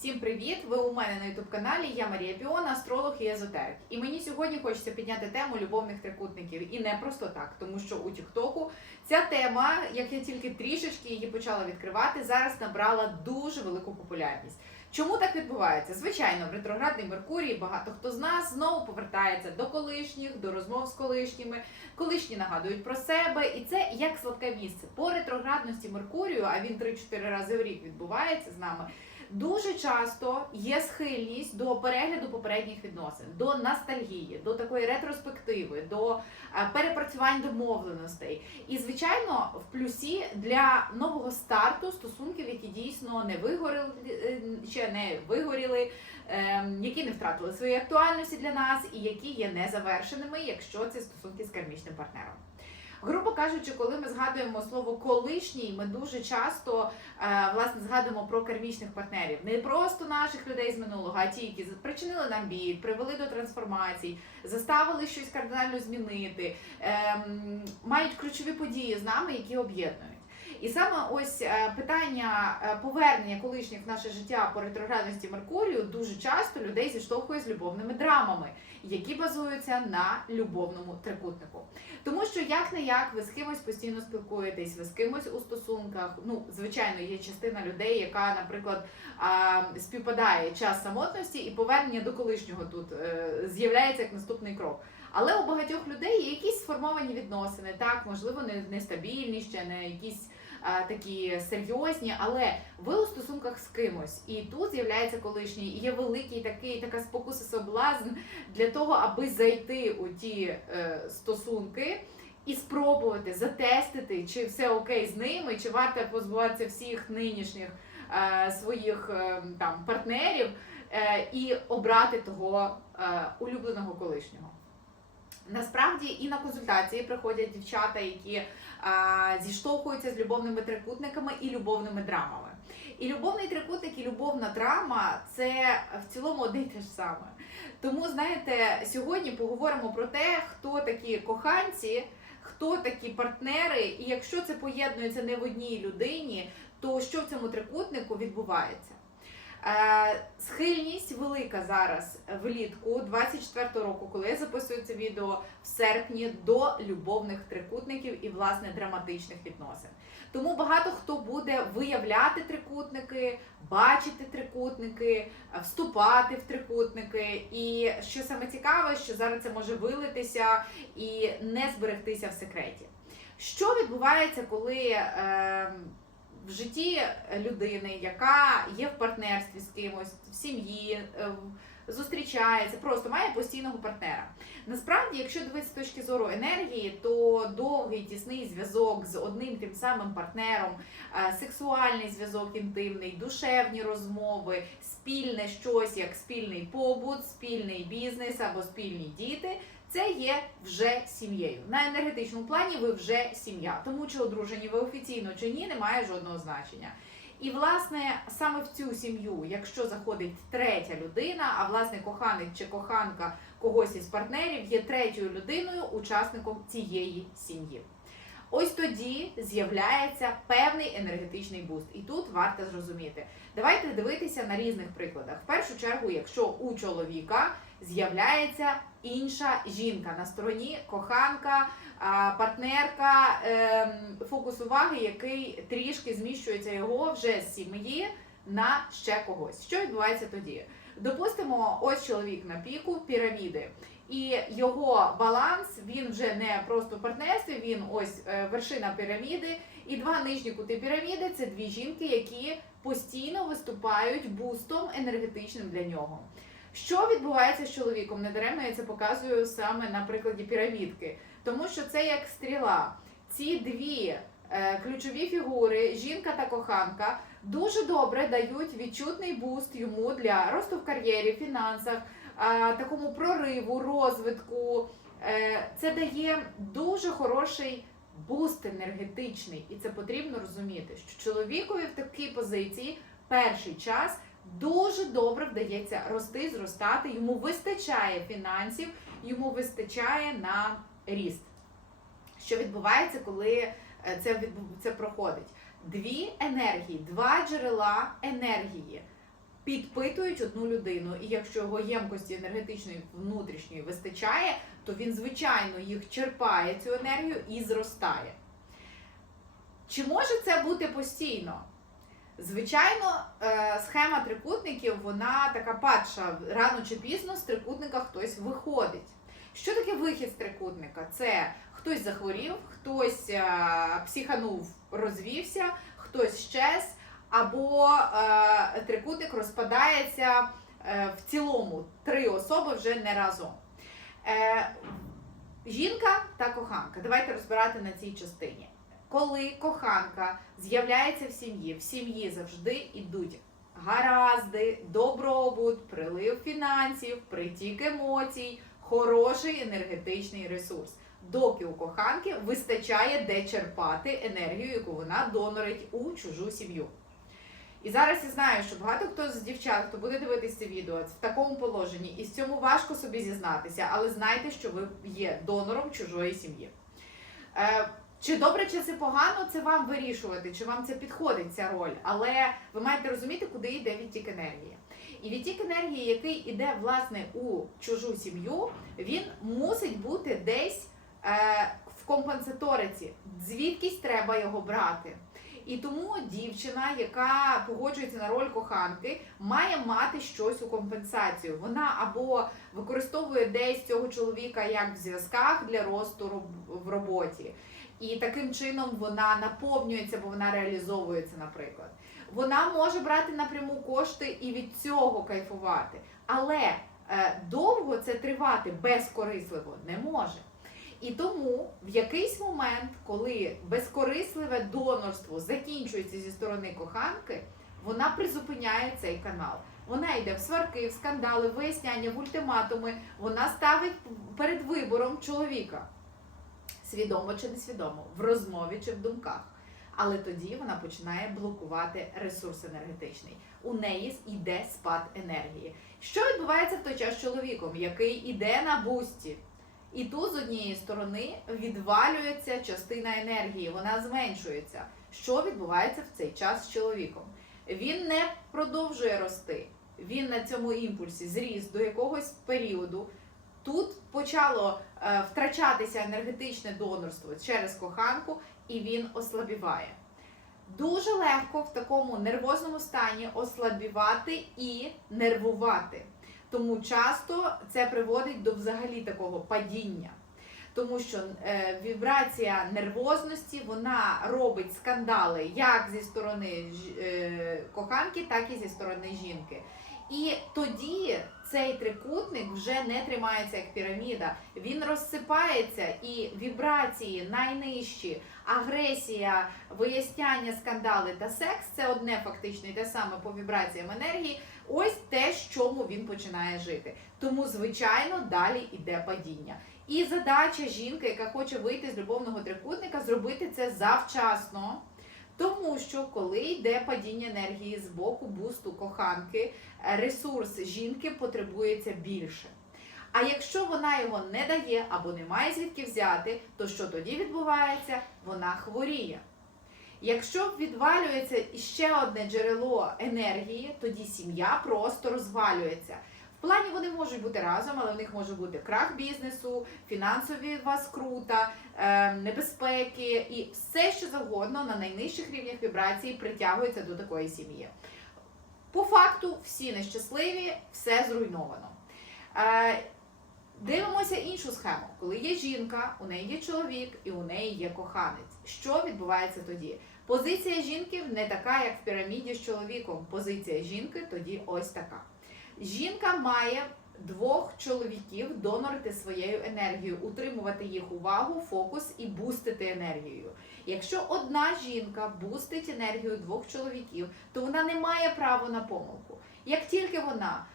Всім привіт! Ви у мене на youtube каналі. Я Марія Піона, астролог і езотерик. І мені сьогодні хочеться підняти тему любовних трикутників. І не просто так, тому що у Тіктоку ця тема, як я тільки трішечки її почала відкривати, зараз набрала дуже велику популярність. Чому так відбувається? Звичайно, в ретроградний Меркурій багато хто з нас знову повертається до колишніх, до розмов з колишніми. Колишні нагадують про себе, і це як сладке місце. По ретроградності Меркурію, а він 3-4 рази в рік відбувається з нами. Дуже часто є схильність до перегляду попередніх відносин, до ностальгії, до такої ретроспективи, до е, перепрацювань домовленостей. І, звичайно, в плюсі для нового старту стосунків, які дійсно не вигоріли, е, ще не вигоріли, ем, які не втратили своєї актуальності для нас, і які є незавершеними, якщо це стосунки з кармічним партнером. Грубо кажучи, коли ми згадуємо слово колишній, ми дуже часто е, власне згадуємо про кармічних партнерів, не просто наших людей з минулого, а ті, які спричинили нам біль, привели до трансформацій, заставили щось кардинально змінити, ем, мають ключові події з нами, які об'єднують. І саме ось е, питання е, повернення колишніх в наше життя по ретроградності Меркурію дуже часто людей зіштовхує з любовними драмами, які базуються на любовному трикутнику. Тому що як не як ви з кимось постійно спілкуєтесь, ви з кимось у стосунках. Ну, звичайно, є частина людей, яка, наприклад, співпадає час самотності і повернення до колишнього тут е, з'являється як наступний крок. Але у багатьох людей є якісь сформовані відносини, так можливо, не нестабільні ще, не якісь такі серйозні, але ви у стосунках з кимось, і тут з'являється колишній, і є великий такий така спокуса соблазн для того, аби зайти у ті е, стосунки. І спробувати затестити, чи все окей з ними, чи варто позбуватися всіх нинішніх е, своїх е, там партнерів е, і обрати того е, улюбленого колишнього. Насправді і на консультації приходять дівчата, які а, зіштовхуються з любовними трикутниками і любовними драмами. І любовний трикутник, і любовна драма це в цілому одне й те ж саме. Тому, знаєте, сьогодні поговоримо про те, хто такі коханці, хто такі партнери, і якщо це поєднується не в одній людині, то що в цьому трикутнику відбувається? Е, Схильність велика зараз влітку 24 року, коли я записую це відео в серпні до любовних трикутників і власне драматичних відносин. Тому багато хто буде виявляти трикутники, бачити трикутники, вступати в трикутники. І що саме цікаве, що зараз це може вилитися і не зберегтися в секреті. Що відбувається, коли е, в житті людини, яка є в партнерстві з кимось, в сім'ї, е, зустрічається, просто має постійного партнера. Насправді, якщо дивитися з точки зору енергії, то довгий тісний зв'язок з одним тим самим партнером, е, сексуальний зв'язок інтимний, душевні розмови, спільне щось як спільний побут, спільний бізнес або спільні діти. Це є вже сім'єю. На енергетичному плані ви вже сім'я. Тому чи одружені ви офіційно чи ні, немає жодного значення. І, власне, саме в цю сім'ю, якщо заходить третя людина, а власне коханик чи коханка когось із партнерів є третьою людиною, учасником цієї сім'ї. Ось тоді з'являється певний енергетичний буст. І тут варто зрозуміти. Давайте дивитися на різних прикладах. В першу чергу, якщо у чоловіка з'являється інша жінка на стороні коханка, партнерка, ем, фокус уваги, який трішки зміщується його вже з сім'ї на ще когось. Що відбувається тоді? Допустимо, ось чоловік на піку піраміди. І його баланс він вже не просто в партнерстві, він ось е, вершина піраміди, і два нижні кути піраміди це дві жінки, які постійно виступають бустом енергетичним для нього. Що відбувається з чоловіком? Недаремно я це показую саме на прикладі пірамідки, тому що це як стріла. Ці дві е, ключові фігури, жінка та коханка, дуже добре дають відчутний буст йому для росту в кар'єрі, фінансах, такому прориву, розвитку. Е, це дає дуже хороший буст енергетичний, і це потрібно розуміти, що чоловікові в такій позиції перший час дуже добре вдається рости, зростати. Йому вистачає фінансів, йому вистачає на ріст. Що відбувається, коли е, це, це проходить? Дві енергії, два джерела енергії підпитують одну людину. І якщо його ємкості енергетичної внутрішньої вистачає, то він, звичайно, їх черпає цю енергію і зростає. Чи може це бути постійно? Звичайно, е, схема трикутників вона така падша. Рано чи пізно з трикутника хтось виходить. Що таке вихід з трикутника? Це хтось захворів, хтось е, психанув, розвівся, хтось щез, або е, трикутник розпадається е, в цілому. Три особи вже не разом. Е, жінка та коханка. Давайте розбирати на цій частині. Коли коханка з'являється в сім'ї, в сім'ї завжди йдуть гаразди, добробут, прилив фінансів, притік емоцій, хороший енергетичний ресурс. Доки у коханки вистачає де черпати енергію, яку вона донорить у чужу сім'ю. І зараз я знаю, що багато хто з дівчат, хто буде дивитися це відео в такому положенні, і з цьому важко собі зізнатися, але знайте, що ви є донором чужої сім'ї. Е, чи добре, чи це погано, це вам вирішувати, чи вам це підходить ця роль. Але ви маєте розуміти, куди йде відтік енергії. І відтік енергії, який йде власне у чужу сім'ю, він мусить бути десь е, в компенсаториці. Звідкись треба його брати. І тому дівчина, яка погоджується на роль коханки, має мати щось у компенсацію. Вона або використовує десь цього чоловіка як в зв'язках для росту в роботі. І таким чином вона наповнюється, бо вона реалізовується, наприклад. Вона може брати напряму кошти і від цього кайфувати. Але е, довго це тривати безкорисливо не може. І тому в якийсь момент, коли безкорисливе донорство закінчується зі сторони коханки, вона призупиняє цей канал. Вона йде в сварки, в скандали, в виясняння, в ультиматуми. Вона ставить перед вибором чоловіка свідомо чи несвідомо, в розмові чи в думках. Але тоді вона починає блокувати ресурс енергетичний. У неї йде спад енергії. Що відбувається в той час з чоловіком, який іде на бусті? І тут з однієї сторони відвалюється частина енергії, вона зменшується. Що відбувається в цей час з чоловіком? Він не продовжує рости. Він на цьому імпульсі зріс до якогось періоду. Тут почало е, втрачатися енергетичне донорство через коханку, і він ослабіває. Дуже легко в такому нервозному стані ослабівати і нервувати. Тому часто це приводить до взагалі такого падіння. Тому що е, вібрація нервозності вона робить скандали як зі сторони е, коханки, так і зі сторони жінки. І тоді цей трикутник вже не тримається як піраміда. Він розсипається і вібрації найнижчі, агресія, виясняння, скандали та секс це одне фактично і те саме по вібраціям енергії. Ось те, з чому він починає жити. Тому, звичайно, далі йде падіння. І задача жінки, яка хоче вийти з любовного трикутника, зробити це завчасно. Тому що коли йде падіння енергії з боку бусту коханки, ресурс жінки потребується більше. А якщо вона його не дає або не має звідки взяти, то що тоді відбувається? Вона хворіє. Якщо відвалюється іще одне джерело енергії, тоді сім'я просто розвалюється. В плані вони можуть бути разом, але в них може бути крах бізнесу, фінансові вас крута, е, небезпеки і все, що завгодно на найнижчих рівнях вібрації притягується до такої сім'ї. По факту всі нещасливі, все зруйновано. Дивимося іншу схему. Коли є жінка, у неї є чоловік і у неї є коханець. Що відбувається тоді? Позиція жінки не така, як в піраміді з чоловіком. Позиція жінки тоді ось така. Жінка має двох чоловіків донорити своєю енергією, утримувати їх увагу, фокус і бустити енергією. Якщо одна жінка бустить енергію двох чоловіків, то вона не має права на помилку. Як тільки вона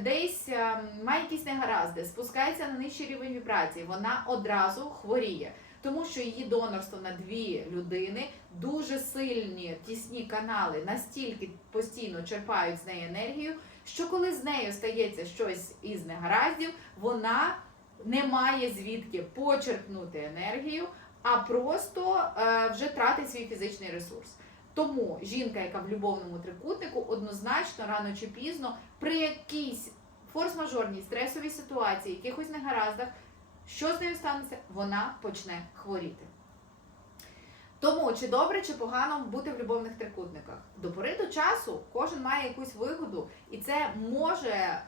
десь е, має якісь негаразди, спускається на нижчий рівень вібрації, вона одразу хворіє. Тому що її донорство на дві людини дуже сильні тісні канали настільки постійно черпають з неї енергію, що коли з нею стається щось із негараздів, вона не має звідки почерпнути енергію, а просто е, вже тратить свій фізичний ресурс. Тому жінка, яка в любовному трикутнику, однозначно рано чи пізно при якійсь форс-мажорній стресовій ситуації, якихось негараздах, що з нею станеться, вона почне хворіти. Тому чи добре, чи погано бути в любовних трикутниках? До пори до часу кожен має якусь вигоду, і це може е,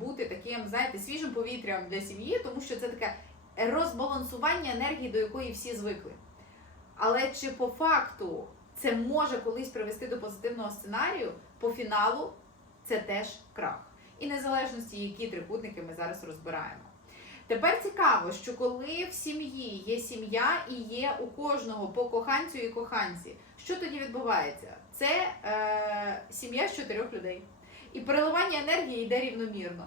бути таким, знаєте, свіжим повітрям для сім'ї, тому що це таке розбалансування енергії, до якої всі звикли. Але чи по факту це може колись привести до позитивного сценарію, по фіналу це теж крах. І незалежності, які трикутники ми зараз розбираємо. Тепер цікаво, що коли в сім'ї є сім'я і є у кожного по коханцю і коханці, що тоді відбувається? Це е, сім'я з чотирьох людей. І переливання енергії йде рівномірно.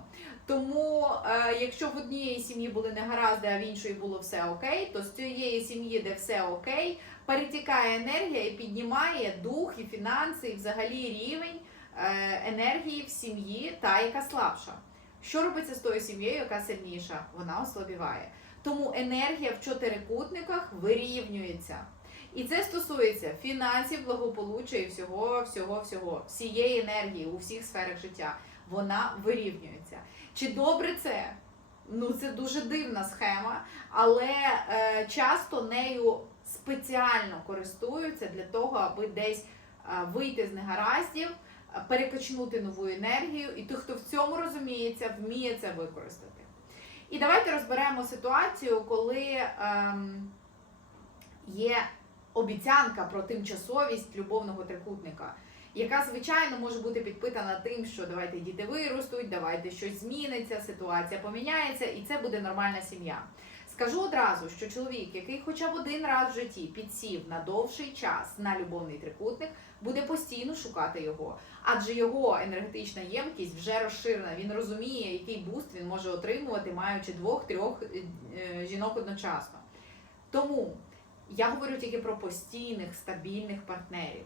Тому, е, якщо в однієї сім'ї були негаразди, а в іншої було все окей, то з цієї сім'ї, де все окей, перетікає енергія і піднімає дух і фінанси, і взагалі рівень е, енергії в сім'ї, та яка слабша. Що робиться з тою сім'єю, яка сильніша? Вона ослабіває. Тому енергія в чотирикутниках вирівнюється. І це стосується фінансів, благополуччя і всього, всього, всього, всієї енергії у всіх сферах життя. Вона вирівнюється. Чи добре це? Ну, це дуже дивна схема, але е, часто нею спеціально користуються для того, аби десь е, вийти з негараздів, е, перекачнути нову енергію, і той, хто в цьому розуміється, вміє це використати. І давайте розберемо ситуацію, коли ем, є обіцянка про тимчасовість любовного трикутника, яка, звичайно, може бути підпитана тим, що давайте діти виростуть, давайте щось зміниться, ситуація поміняється, і це буде нормальна сім'я. Скажу одразу, що чоловік, який хоча б один раз в житті підсів на довший час на любовний трикутник, буде постійно шукати його, адже його енергетична ємкість вже розширена. Він розуміє, який буст він може отримувати, маючи двох-трьох е, е, жінок одночасно. Тому я говорю тільки про постійних стабільних партнерів.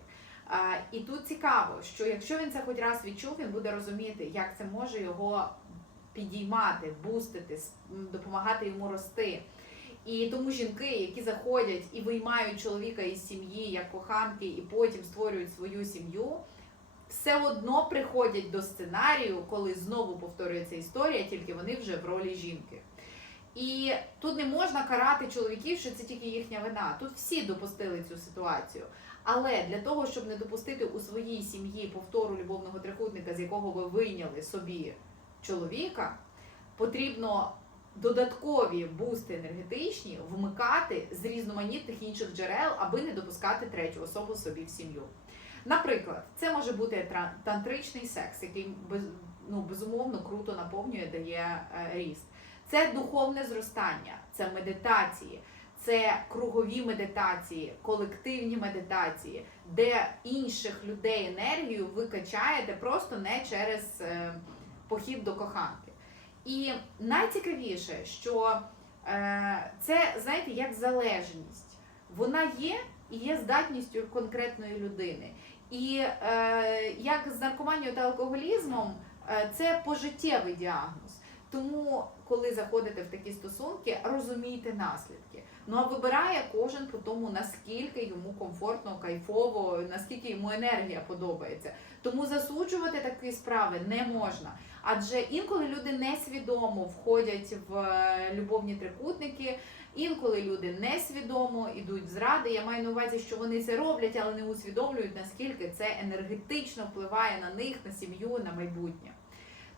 І тут цікаво, що якщо він це хоч раз відчув, він буде розуміти, як це може його підіймати, бустити, допомагати йому рости. І тому жінки, які заходять і виймають чоловіка із сім'ї як коханки, і потім створюють свою сім'ю, все одно приходять до сценарію, коли знову повторюється історія, тільки вони вже в ролі жінки. І тут не можна карати чоловіків, що це тільки їхня вина. Тут всі допустили цю ситуацію. Але для того, щоб не допустити у своїй сім'ї повтору любовного трикутника, з якого ви вийняли собі чоловіка, потрібно додаткові бусти енергетичні вмикати з різноманітних інших джерел, аби не допускати третю особу собі в сім'ю. Наприклад, це може бути тантричний секс, який ну, безумовно круто наповнює, дає е, ріст. Це духовне зростання, це медитації, це кругові медитації, колективні медитації, де інших людей енергію ви качаєте просто не через е, похід до коханки. І найцікавіше, що е, це, знаєте, як залежність. Вона є і є здатністю конкретної людини. І е, як з наркоманією та алкоголізмом, е, це пожиттєвий діагноз. Тому, коли заходите в такі стосунки, розумійте наслідки. Ну а вибирає кожен по тому, наскільки йому комфортно, кайфово, наскільки йому енергія подобається. Тому засуджувати такі справи не можна. Адже інколи люди несвідомо входять в е, любовні трикутники, інколи люди несвідомо йдуть в зради. Я маю на увазі, що вони це роблять, але не усвідомлюють, наскільки це енергетично впливає на них, на сім'ю, на майбутнє.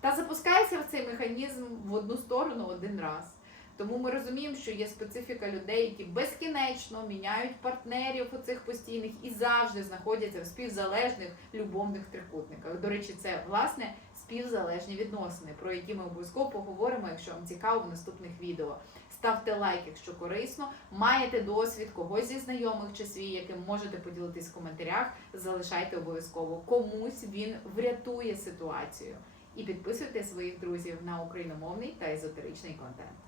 Та запускається в цей механізм в одну сторону один раз. Тому ми розуміємо, що є специфіка людей, які безкінечно міняють партнерів у цих постійних і завжди знаходяться в співзалежних любовних трикутниках. До речі, це власне співзалежні відносини, про які ми обов'язково поговоримо, якщо вам цікаво в наступних відео. Ставте лайк, якщо корисно. Маєте досвід когось зі знайомих чи свій, яким можете поділитись в коментарях. Залишайте обов'язково. Комусь він врятує ситуацію. І підписуйте своїх друзів на україномовний та езотеричний контент.